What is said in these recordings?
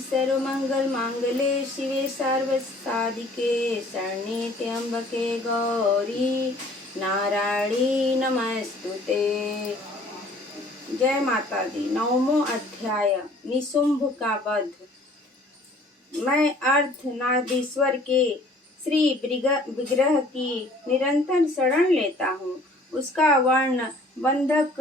सर्वमंगल मांगल्ये शिवे सर्वसाधिके शरण्ये त्र्यंबके गौरी नारायणी नमस्तुते। जय माता दी। 9वां अध्याय निशुंभ का वध। मैं अर्धनारीश्वर के श्री विग्रह की निरंतर शरण लेता हूँ। उसका वर्ण बंधक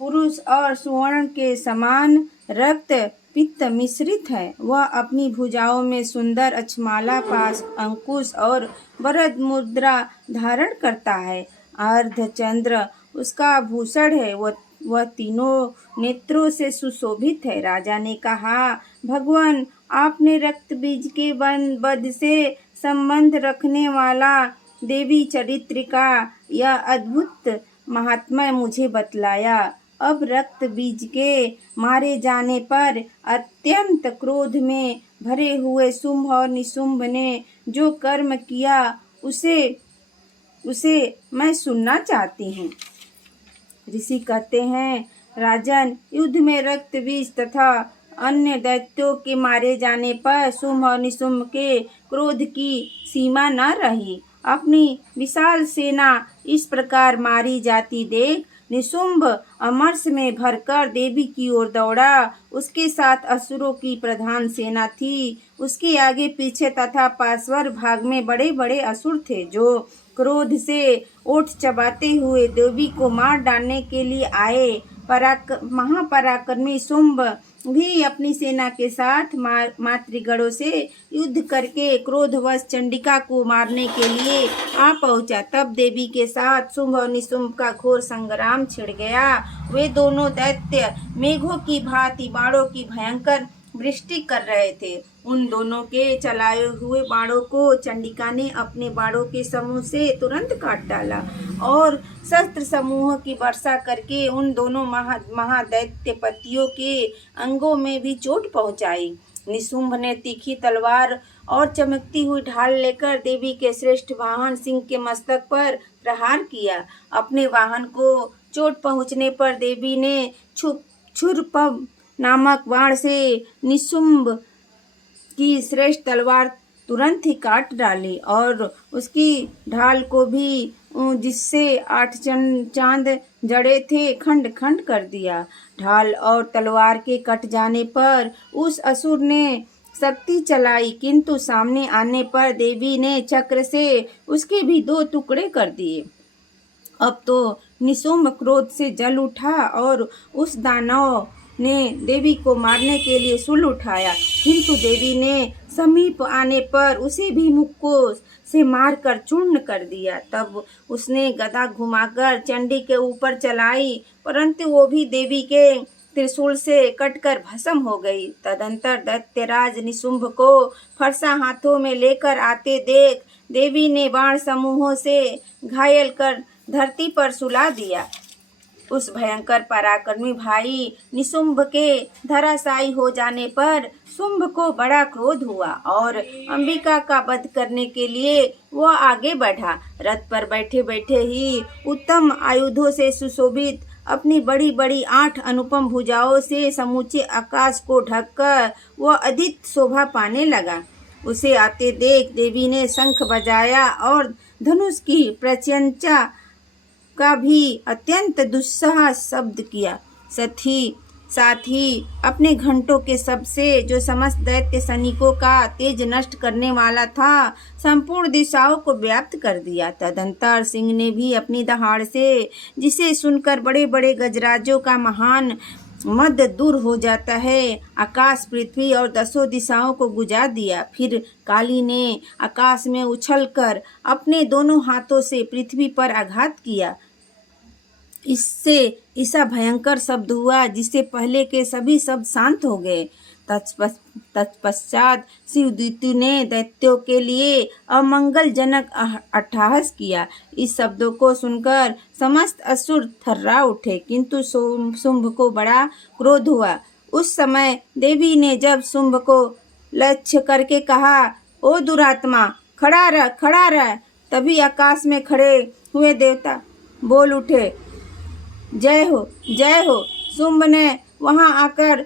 पुरुष और सुवर्ण के समान रक्त पित्त मिश्रित है। वह अपनी भुजाओं में सुंदर अक्षमाला, पाश, अंकुश और वरद मुद्रा धारण करता है। अर्धचंद्र उसका भूषण है। वह तीनों नेत्रों से सुशोभित है। राजा ने कहा, भगवान, आपने रक्त बीज के वध से संबंध रखने वाला देवी चरित्र का यह अद्भुत महात्म्य मुझे बतलाया। अब रक्त बीज के मारे जाने पर अत्यंत क्रोध में भरे हुए शुंभ और निशुंभ ने जो कर्म किया उसे मैं सुनना चाहती हूँ। ऋषि कहते हैं, राजन, युद्ध में रक्त बीज तथा अन्य दैत्यों के मारे जाने पर शुंभ और निशुंभ के क्रोध की सीमा न रही। अपनी विशाल सेना इस प्रकार मारी जाती देख निशुंभ अमरस में भरकर देवी की ओर दौड़ा। उसके साथ असुरों की प्रधान सेना थी। उसके आगे पीछे तथा पार्श्व भाग में बड़े बड़े असुर थे, जो क्रोध से ओठ चबाते हुए देवी को मार डालने के लिए आए। महापराक्रमी शुंभ भी अपनी सेना के साथ मातृगणों से युद्ध करके क्रोधवश चंडिका को मारने के लिए आ पहुंचा। तब देवी के साथ शुंभ और निशुंभ का घोर संग्राम छिड़ गया। वे दोनों दैत्य मेघों की भांति बाणों की भयंकर वृष्टि कर रहे थे। उन दोनों के चलाए हुए बाणों को चंडिका ने अपने बाणों के समूह से तुरंत काट डाला और शस्त्र समूह की वर्षा करके उन दोनों महादैत्यपतियों के अंगों में भी चोट पहुंचाई। निशुंभ ने तीखी तलवार और चमकती हुई ढाल लेकर देवी के श्रेष्ठ वाहन सिंह के मस्तक पर प्रहार किया। अपने वाहन को चोट पहुंचने पर देवी ने छुरपम नामक बाण से निशुंभ की श्रेष्ठ तलवार तुरंत ही काट डाली और उसकी ढाल को भी, जिससे 8 चांद जड़े थे, खंड खंड कर दिया। ढाल और तलवार के कट जाने पर उस असुर ने शक्ति चलाई, किंतु सामने आने पर देवी ने चक्र से उसके भी 2 टुकड़े कर दिए। अब तो निशुंभ क्रोध से जल उठा और उस दानव ने देवी को मारने के लिए शूल उठाया, किंतु देवी ने समीप आने पर उसे भी मुक्कों से मारकर चूर्ण कर दिया। तब उसने गदा घुमाकर चंडी के ऊपर चलाई, परंतु वो भी देवी के त्रिशूल से कटकर भस्म हो गई। तदंतर दैत्यराज निशुंभ को फरसा हाथों में लेकर आते देख देवी ने बाण समूहों से घायल कर धरती पर सुला दिया। उस भयंकर पराक्रमी भाई निशुंभ के धराशायी हो जाने पर शुंभ को बड़ा क्रोध हुआ और अंबिका का वध करने के लिए वह आगे बढ़ा। रथ पर बैठे बैठे ही उत्तम आयुधों से सुशोभित अपनी बड़ी बड़ी 8 अनुपम भुजाओं से समूचे आकाश को ढककर वह अधिक शोभा पाने लगा। उसे आते देख देवी ने शंख बजाया और धनुष की प्रत्यंचा का भी अत्यंत दुस्साहस शब्द किया। साथ ही अपने घंटों के शब्द से, जो समस्त दैत्य सैनिकों का तेज नष्ट करने वाला था, संपूर्ण दिशाओं को व्याप्त कर दिया। तदंतर सिंह ने भी अपनी दहाड़ से, जिसे सुनकर बड़े बड़े गजराजों का महान मद दूर हो जाता है, आकाश, पृथ्वी और 10 दिशाओं को गुजा दिया। फिर काली ने आकाश में उछलकर अपने दोनों हाथों से पृथ्वी पर आघात किया। इससे ऐसा भयंकर शब्द हुआ जिससे पहले के सभी शब्द शांत हो गए। तत्पश्चात शिवदूती ने दैत्यों के लिए अमंगलजनक अट्टहास किया। इस शब्दों को सुनकर समस्त असुर थर्रा उठे, किंतु शुंभ को बड़ा क्रोध हुआ। उस समय देवी ने जब शुंभ को लक्ष्य करके कहा, ओ दुरात्मा, खड़ा रह। तभी आकाश में खड़े हुए देवता बोल उठे, जय हो जय हो। शुंभ ने वहां आकर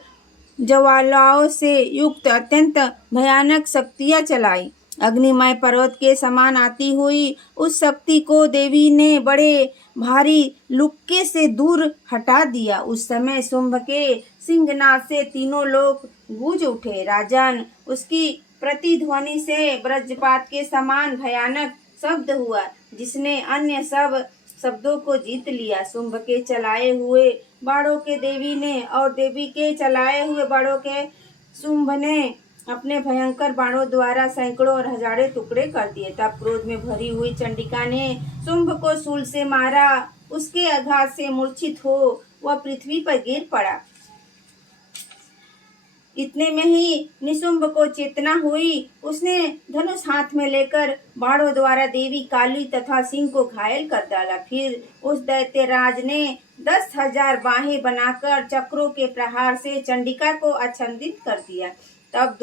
ज्वालाओं से युक्त अत्यंत भयानक शक्तियां चलाई। अग्निमय पर्वत के समान आती हुई उस शक्ति को देवी ने बड़े भारी लुक्के से दूर हटा दिया। उस समय शुंभ के सिंहनाद से तीनों लोग गूंज उठे। राजन, उसकी प्रतिध्वनि से वज्रपात के समान भयानक शब्द हुआ, जिसने अन्य सब शब्दों को जीत लिया। शुंभ के चलाए हुए बाणों के देवी ने और देवी के चलाए हुए बाणों के शुंभ ने अपने भयंकर बाणों द्वारा सैकड़ों और हजारों टुकड़े कर दिए। तब क्रोध में भरी हुई चंडिका ने शुंभ को शूल से मारा। उसके आघात से मूर्छित हो वह पृथ्वी पर गिर पड़ा। इतने में ही निशुंभ को चेतना हुई। उसने धनुष हाथ में लेकर बाणों द्वारा देवी काली तथा सिंह को घायल कर डाला। फिर उस दैत्यराज ने 10,000 बाहें बनाकर चक्रों के प्रहार से चंडिका को आच्छादित कर दिया। तब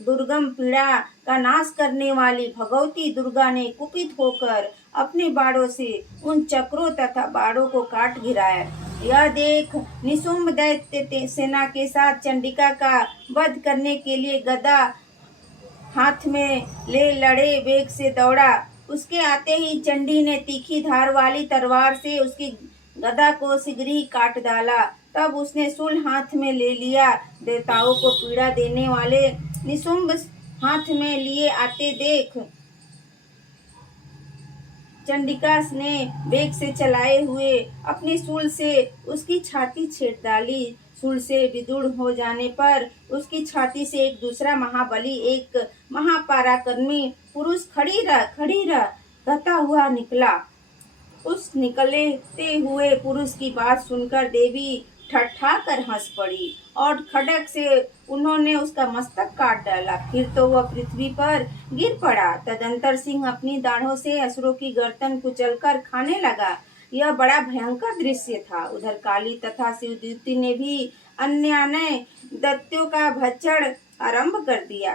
दुर्गम पीड़ा का नाश करने वाली भगवती दुर्गा ने कुपित होकर अपने बाणों से उन चक्रों तथा बाणों को काट गिराया। यह देख निशुंभ दैत्य सेना के साथ चंडिका का वध करने के लिए गदा हाथ में ले लड़े वेग से दौड़ा। उसके आते ही चंडी ने तीखी धार वाली तलवार से उसकी गदा को शीघ्र ही काट डाला। तब उसने शूल हाथ में ले लिया। देवताओं को पीड़ा देने वाले निशुंभ हाथ में लिए आते देख चंडिका ने वेग से चलाए हुए अपने शूल से उसकी छाती छेड़ डाली। शूल से विदूर हो जाने पर उसकी छाती से एक दूसरा महाबली, एक महापराक्रमी पुरुष खड़ी रह कहता हुआ निकला। उस निकलते हुए पुरुष की बात सुनकर देवी ठट्ठा कर हंस पड़ी और खड्ग से उन्होंने उसका मस्तक काट डाला। फिर तो वह पृथ्वी पर गिर पड़ा। तदंतर सिंह अपनी दाढ़ों से असुरों की गर्दन कुचलकर खाने लगा। यह बड़ा भयंकर दृश्य था। उधर काली तथा शिवदूती ने भी अन्य दैत्यों का भक्षण आरंभ कर दिया।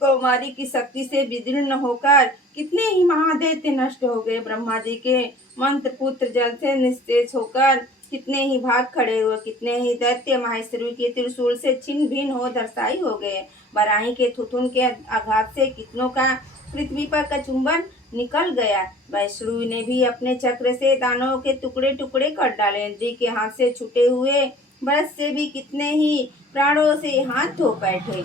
कौमारी की शक्ति से विदीर्ण होकर कितने ही महादैत्य नष्ट हो गए। ब्रह्मा जी के मंत्र पुत्र जल से निस्तेज होकर कितने ही भाग खड़े हुए। कितने ही दैत्य माहेश्वरी के त्रिशूल से छिन्न भिन्न हो धराशायी हो गए। बराही के थुथुन के आघात से कितनों का पृथ्वी पर कचुम्बन निकल गया। वैष्णवी ने भी अपने चक्र से दानवों के टुकड़े टुकड़े कर डाले। इंद्री के हाथ से छूटे हुए ब्रश से भी कितने ही प्राणों से हाथ धो बैठे।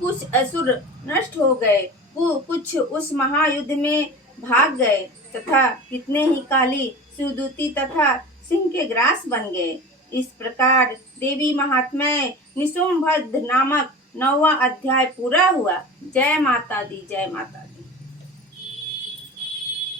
कुछ असुर नष्ट हो गए, कुछ उस महायुद्ध में भाग गए तथा कितने ही काली शिवदूती तथा सिंह के ग्रास बन गए। इस प्रकार देवी महात्म्य निशुंभ नामक 9वां अध्याय पूरा हुआ। जय माता दी, जय माता दी।